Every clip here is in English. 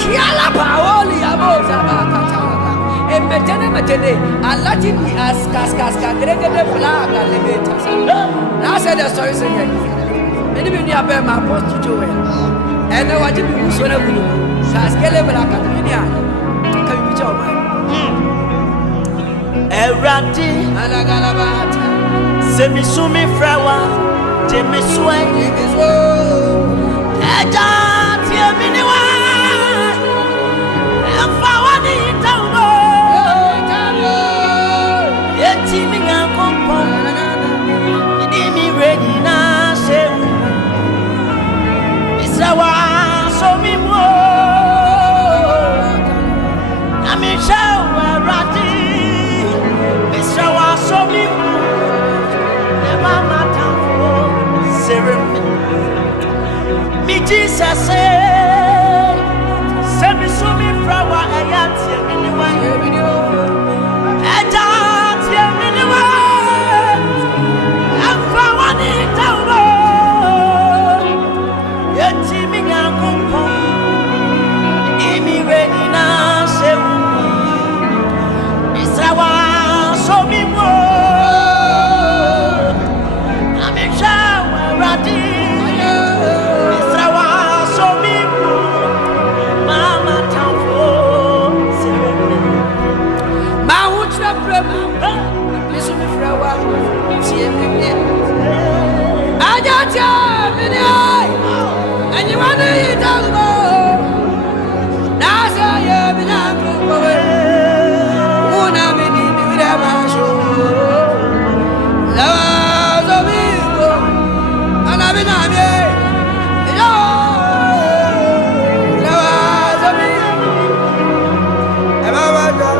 Kiala Paoli Abosa Bakataka. And Majene, Alatin as Cascasca, Gregor Flaga, Levitas. Now said the story again. Many people have my post to Joel. And now I didn't use one of you. Saskele Blacademia. Can you be your man? Erati Alagalabata. Semisumi Frawa, Jemiswe, Eja, Tiaminiwa, and Fawani Tango, Yetimina Compon, Dimi Regina, Sem, Isawa, Somimo, Amisha, Rati, Isawa, Somimo. Me Jesus say, send me so me flower a yat anyway. A dance anyway. I'm found it down. Yet, me young company, me ready now. Say, it's our so me more. I'm a shower ready. And you want to eat out of now, say, you've been out of the way. One of me, you never show. Love of people, and I've been on you. Love of me. And I want to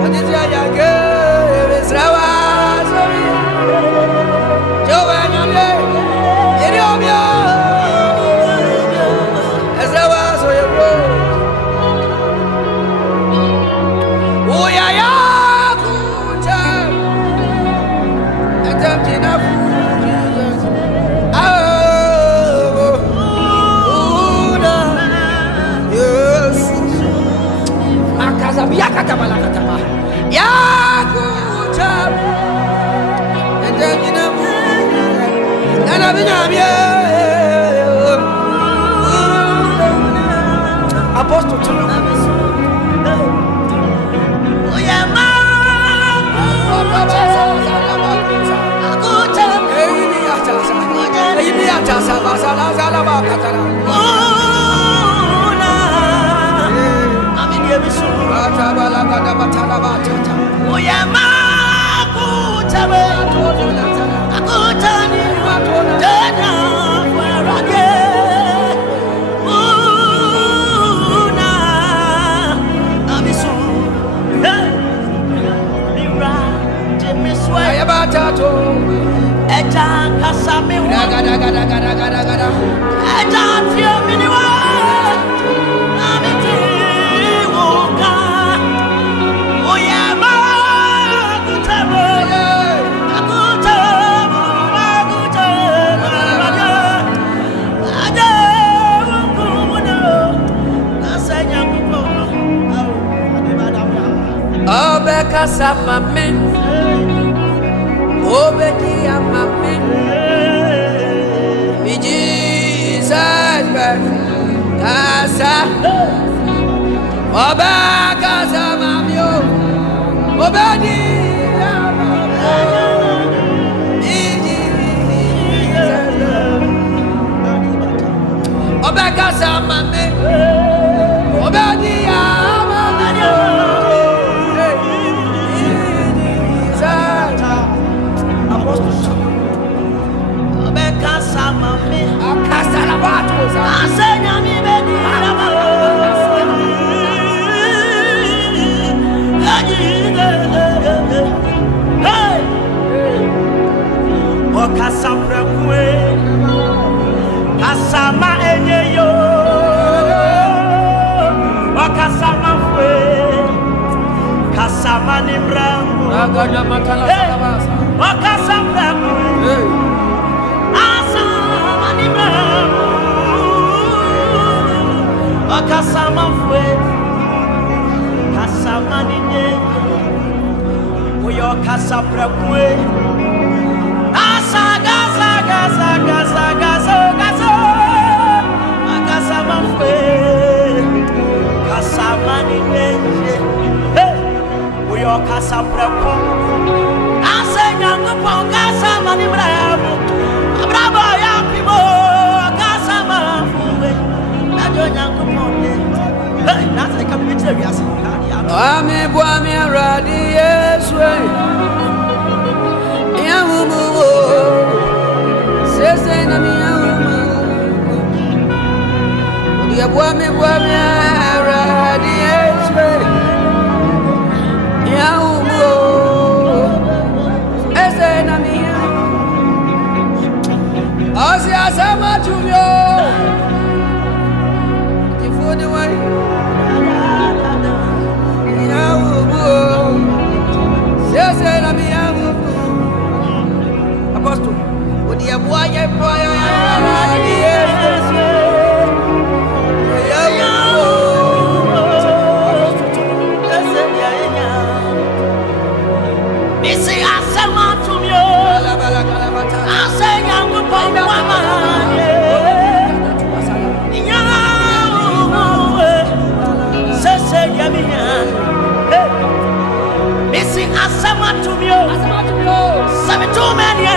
what is your young girl? It's Rawas of me. Joanna, Apostle Kasamamin, Obedi Amamin, me Jesus, Kasa, Oba Kasamamio, Obedi Amamin, Oba Kasamamin, Obedi Amamin. Kasama enyeyo, kasama fwe, kasama nimrangu, kasama fwe, asama nimrangu, kasama mafwe kasa manine oyo kasa prakwe asa gaza gaza gaza gaza gaza kasa mafwe kasa manine oyo kasa prakwe asa nyango pon kasa manimra bravo ya pimo kasa mafwe ajo nyango pon that's like a picture we are seeing. Ami boami aradi Yeswe Yamumu Sese na mi yamumu Dia boami aradi Yeswe Yamumu Sese na mi yamumu Asi asama chubyo Tifuni wai Apostle, what you boy, Missy, I said, "Man, to me, I say, young boy, Missy, I said, "Man, to me, Sabe too many,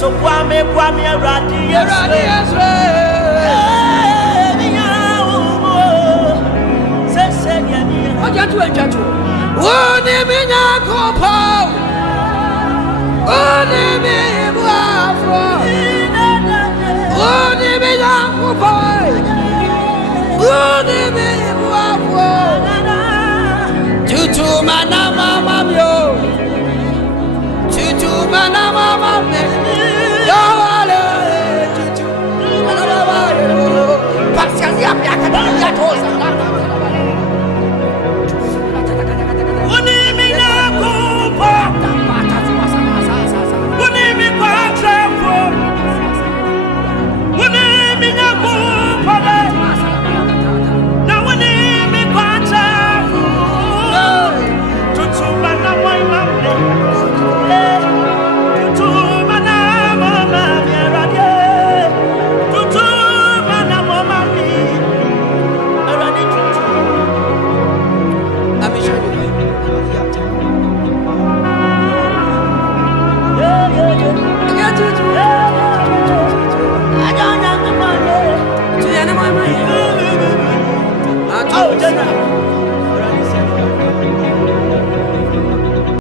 so Kwame Radi Pasiansi apa yang kata dia dosa.